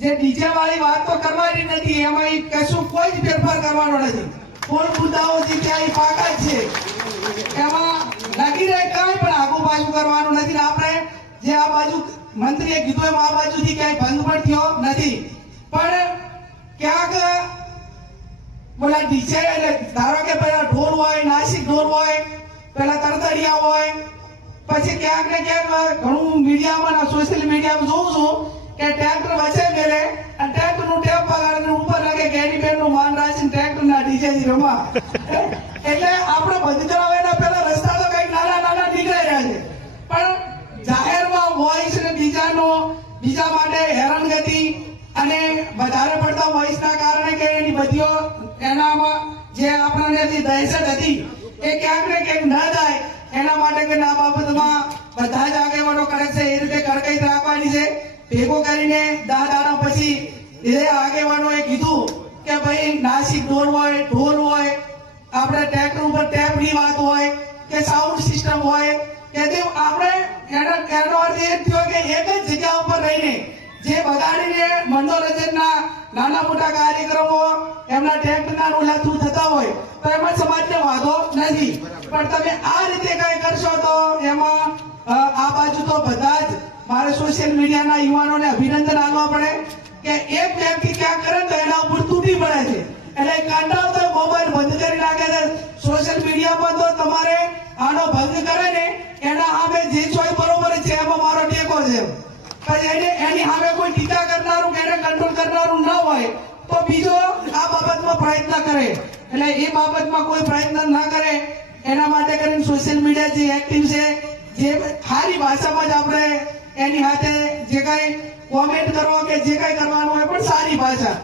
જે ડીજે વાળી વાત તો કરવાની નથી, એમાં કશું કોઈ જ ફેરફાર કરવાનો નથી. મૂળ મુદ્દાઓ જે ત્યાં પાકા છે એમાં લાગી રહે, કાંઈ પણ આગુ પાછું કરવાનું નથી. આપણે જે આ બાજુ મંત્રીએ કીધું એમ આ બાજુથી ક્યાંય ભંગ પણ થયો નથી. પણ ક્યાંક બોલા ડીજે એટલે ધારો કે પેલા ઢોલ હોય, નાસિક ઢોલ હોય, પેલા તરતડિયા હોય, પછી ક્યાંક ને ક્યાંક ઘણું મીડિયામાં સોશિયલ મીડિયામાં જોઉં છું કે ટ્રેક્ટર વચ્ચે મેલે અને ટ્રેક્ટર નું ટેપ પગાડીને ઉપર લાગે કે એની બેન નું માન રાખીને ટ્રેક્ટર ના ડીજે થી રમવા. એટલે આપણે બંધ કરાવે એના પેલા રસ્તા તો કઈક નાના નાના નીકળી રહ્યા છે, પણ જાહેરમાં વોઇસ ને બીજા માટે હેરાનગતિ અને વધારે પડતા વોઇસ ના કારણે કે એની બધીઓ એનામાં જે આપણને જે દહેશત હતી એ ક્યાંક ને ક્યાંક ન થાય એના માટે કે આ બાબતમાં બધા જ આગેવાનો કરે છે એ રીતે કડકાઈ રાખવાની છે. ભેગો કરીને 10 દાડા પછી એ આગેવાનોએ કીધું કે ભાઈ નાસિક ઢોલ હોય, આપણે ટ્રેક્ટર ઉપર ટેપની વાત હોય કે સાઉન્ડ સિસ્ટમ હોય કે આપણે એનો અર્થ એ થયો કે એક જ જગ્યા ઉપર રહીને જે બગાડીને મનોરંજનના નાના મોટા કાર્યક્રમો એમના ટ્રેક્ટરના રોલા થ્રુ થતા હોય તો એમાં સમાજને વાંધો નથી. પણ તમે આ રીતે કઈ કરશો તો એમાં આ બાજુ તો બધા જ મારે સોશિયલ મીડિયાના યુવાનોને અભિનંદન આપવા પડે કે એક વ્યક્તિ ક્યાંક કરે તો એના ઉપર તૂટી પડે છે. એટલે કાંટાઓ તો મોબાઈલ બંધ કરી નાખે છે. સોશિયલ મીડિયા પર તો તમારે આનો ભંગ કરે ને એના સામે જે ચોય બરોબર છે એમાં મારો ટેકો છે. પછી એની સામે કોઈ ટીકા કરનારું કે એને કંટ્રોલ કરનારું ન હોય તો બીજો આ બાબતમાં પ્રયત્ન કરે. એટલે એ બાબતમાં કોઈ પ્રયત્ન ના કરે એના માટે કરીને સોશિયલ મીડિયા જે એક્ટિવ છે, જે સારી ભાષામાં જ આપણે એની સાથે જે કઈ કોમેન્ટ કરવો કે જે કઈ કરવાનું હોય પણ સારી ભાષા